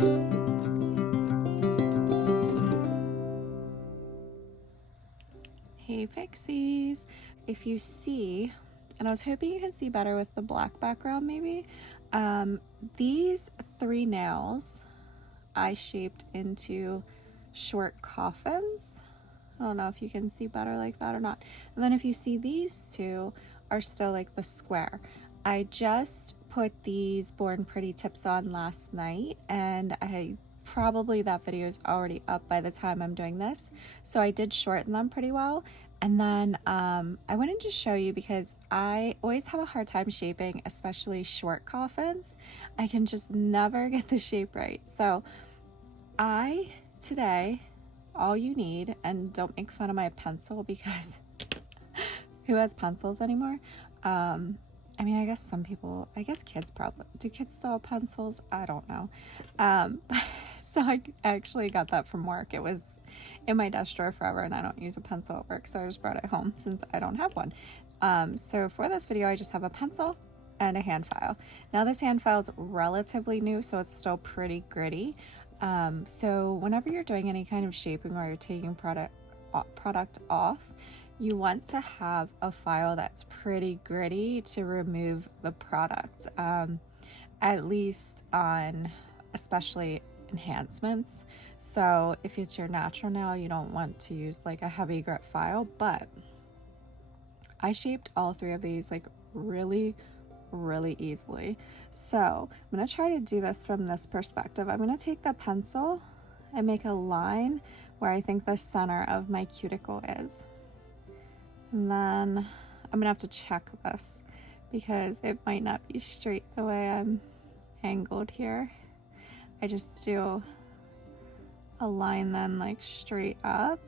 Hey Pixies! If you see, and I was hoping you can see better with the black background maybe, these 3 nails I shaped into short coffins. I don't know if you can see better like that or not. And then if you see these 2 are still like the square. I just put these Born Pretty tips on last night, and probably that video is already up by the time I'm doing this. So I did shorten them pretty well. And then I wanted to show you because I always have a hard time shaping, especially short coffins. I can just never get the shape right. So today, all you need, and don't make fun of my pencil because who has pencils anymore? I mean, I guess some people, I guess kids probably, do kids still have pencils? I don't know. So I actually got that from work. It was in my desk drawer forever and I don't use a pencil at work, so I just brought it home since I don't have one. So for this video, I just have a pencil and a hand file. Now this hand file is relatively new, so it's still pretty gritty. So whenever you're doing any kind of shaping or you're taking product off, you want to have a file that's pretty gritty to remove the product, at least on especially enhancements. So if it's your natural nail, you don't want to use like a heavy grit file, but I shaped all 3 of these like really easily. So I'm going to try to do this from this perspective. I'm going to take the pencil and make a line where I think the center of my cuticle is. And then I'm going to have to check this because it might not be straight the way I'm angled here. I just do a line then like straight up.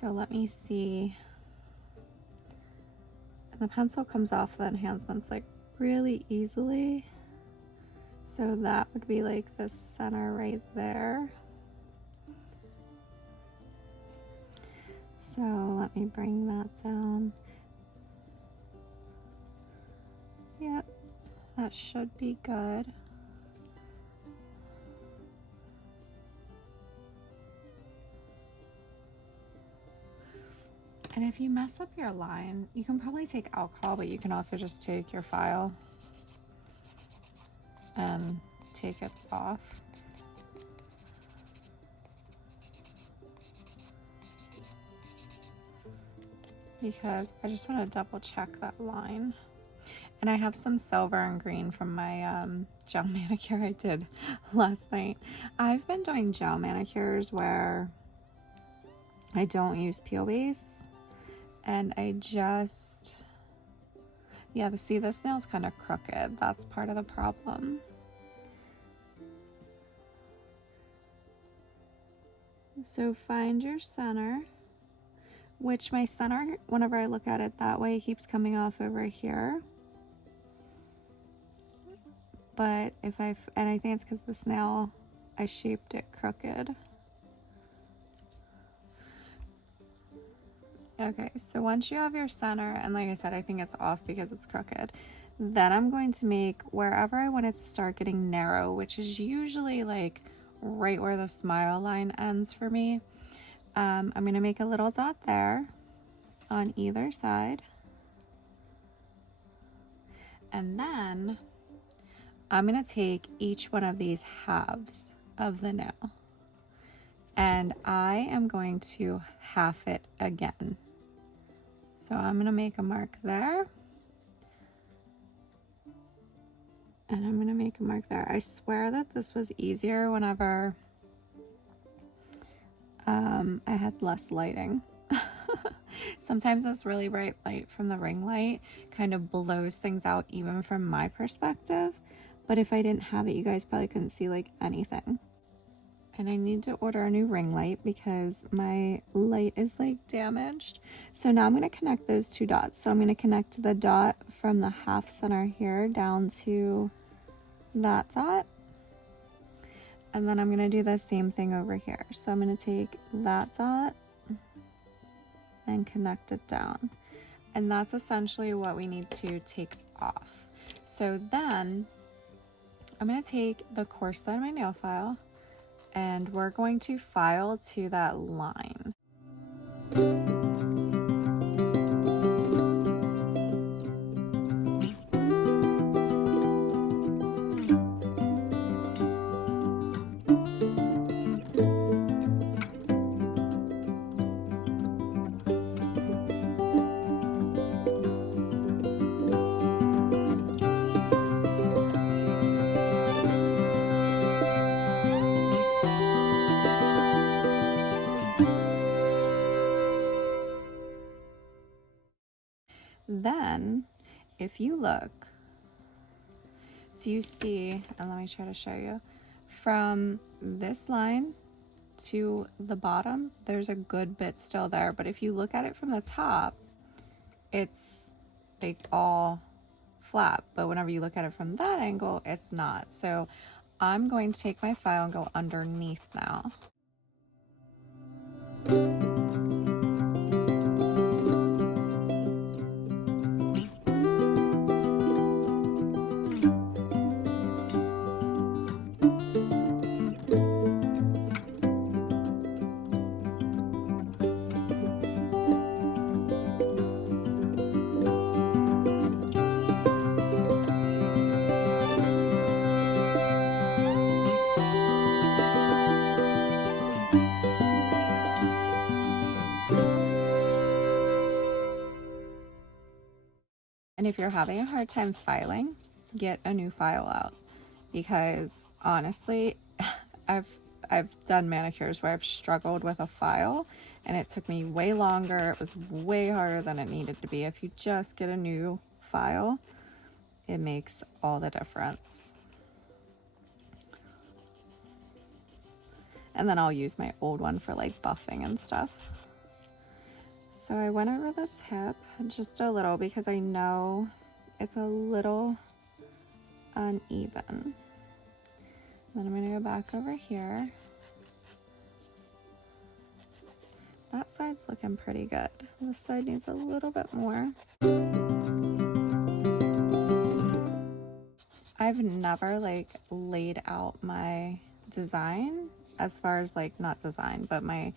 So let me see. And the pencil comes off the enhancements like really easily. So that would be like the center right there. So let me bring that down. Yep, that should be good. And if you mess up your line, you can probably take alcohol, but you can also just take your file and take it off. Because I just want to double check that line. And I have some silver and green from my gel manicure I did last night. I've been doing gel manicures where I don't use peel base, and I just, yeah, see, this nail's kind of crooked. That's part of the problem. So find your center, which my center, whenever I look at it that way, keeps coming off over here. But if and I think it's because this nail, I shaped it crooked. Okay, so once you have your center, and like I said, I think it's off because it's crooked, then I'm going to make wherever I want it to start getting narrow, which is usually like right where the smile line ends for me. I'm going to make a little dot there on either side. And then I'm going to take each one of these halves of the nail and I am going to half it again. So I'm going to make a mark there. And I'm going to make a mark there. I swear that this was easier whenever I had less lighting. Sometimes this really bright light from the ring light kind of blows things out even from my perspective. But if I didn't have it, you guys probably couldn't see like anything. And I need to order a new ring light because my light is like damaged. So now I'm going to connect those 2 dots. So I'm going to connect the dot from the half center here down to that dot. And then I'm going to do the same thing over here. So I'm going to take that dot and connect it down. And that's essentially what we need to take off. So then I'm going to take the coarse side of my nail file and we're going to file to that line. Then, if you look, do you see, and let me try to show you, from this line to the bottom, there's a good bit still there, but if you look at it from the top, it's like all flat, but whenever you look at it from that angle, it's not. So I'm going to take my file and go underneath now. And if you're having a hard time filing, get a new file out, because honestly, I've done manicures where I've struggled with a file and it took me way longer. It was way harder than it needed to be. If you just get a new file, it makes all the difference. And then I'll use my old one for like buffing and stuff. So I went over the tip just a little because I know it's a little uneven. Then I'm going to go back over here. That side's looking pretty good. This side needs a little bit more. I've never like laid out my design as far as like, not design, but my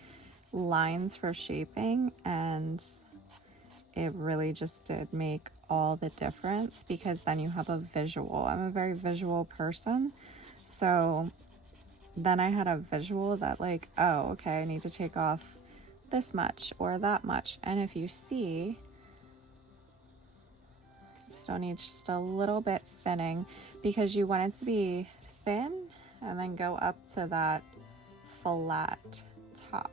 lines for shaping, and it really just did make all the difference because then you have a visual. I'm a very visual person, so then I had a visual that like, oh, okay, I need to take off this much or that much. And if you see, still needs just a little bit thinning because you want it to be thin and then go up to that flat top.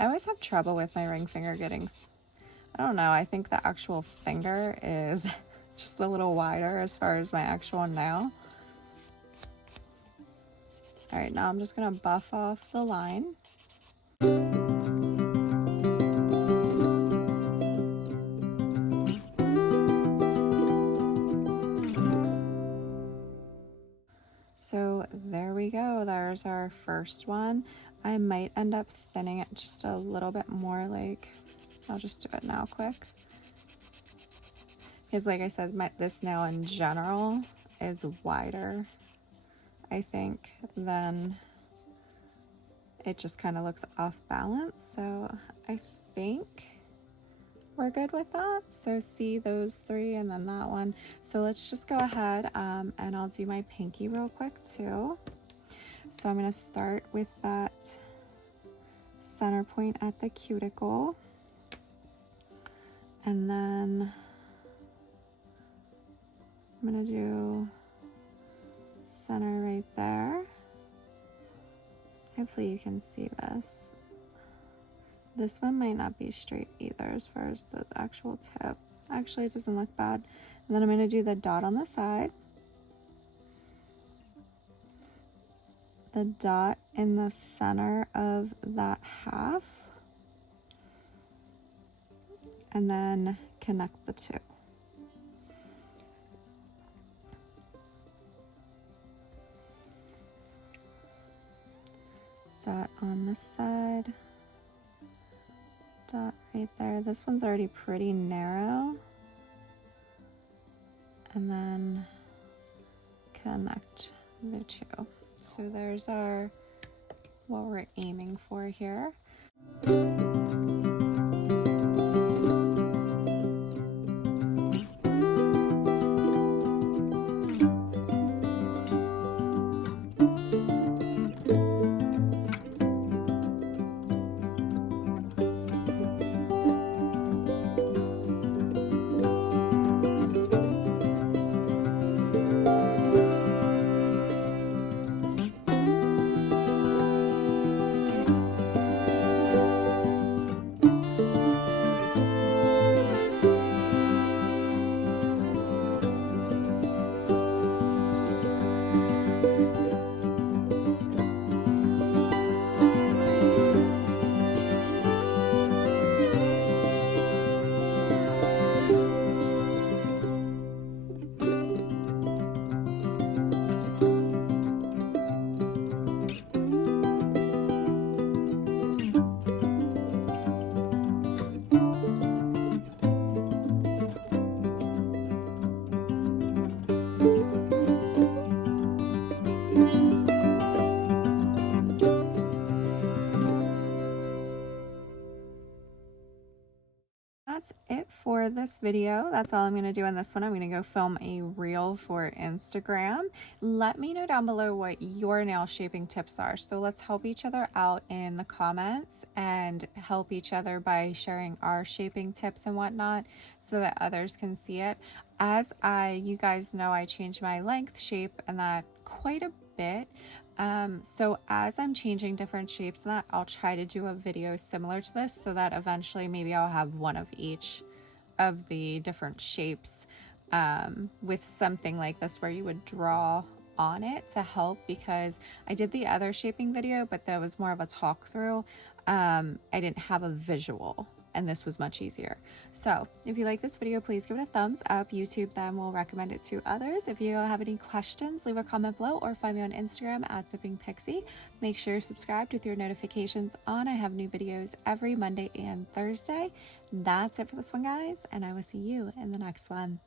I always have trouble with my ring finger getting, I don't know, I think the actual finger is just a little wider as far as my actual nail. All right, now I'm just gonna buff off the line. So there we go, there's our first one. I might end up thinning it just a little bit more, like, I'll just do it now quick. Because like I said, this nail in general is wider, I think, than it just kind of looks off balance. So I think we're good with that. So see those three and then that one. So let's just go ahead and I'll do my pinky real quick too. So I'm going to start with that center point at the cuticle, and then I'm going to do center right there. Hopefully you can see this. This one might not be straight either as far as the actual tip. Actually, it doesn't look bad. And then I'm going to do the dot on the side. The dot in the center of that half, and then connect the two. Dot on this side, dot right there. This one's already pretty narrow, and then connect the two. So there's our, what we're aiming for here. That's it for this video. That's all I'm going to do on this one. I'm going to go film a reel for Instagram. Let me know down below what your nail shaping tips are. So let's help each other out in the comments and help each other by sharing our shaping tips and whatnot so that others can see it. As you guys know, I changed my length, shape, and that quite a bit. So as I'm changing different shapes and that, I'll try to do a video similar to this so that eventually maybe I'll have one of each of the different shapes with something like this where you would draw on it to help, because I did the other shaping video, but that was more of a talk through. I didn't have a visual, and this was much easier. So if you like this video, please give it a thumbs up. YouTube then will recommend it to others. If you have any questions, leave a comment below or find me on Instagram at @ZippingPixie. Make sure you're subscribed with your notifications on. I have new videos every Monday and Thursday. That's it for this one, guys, and I will see you in the next one.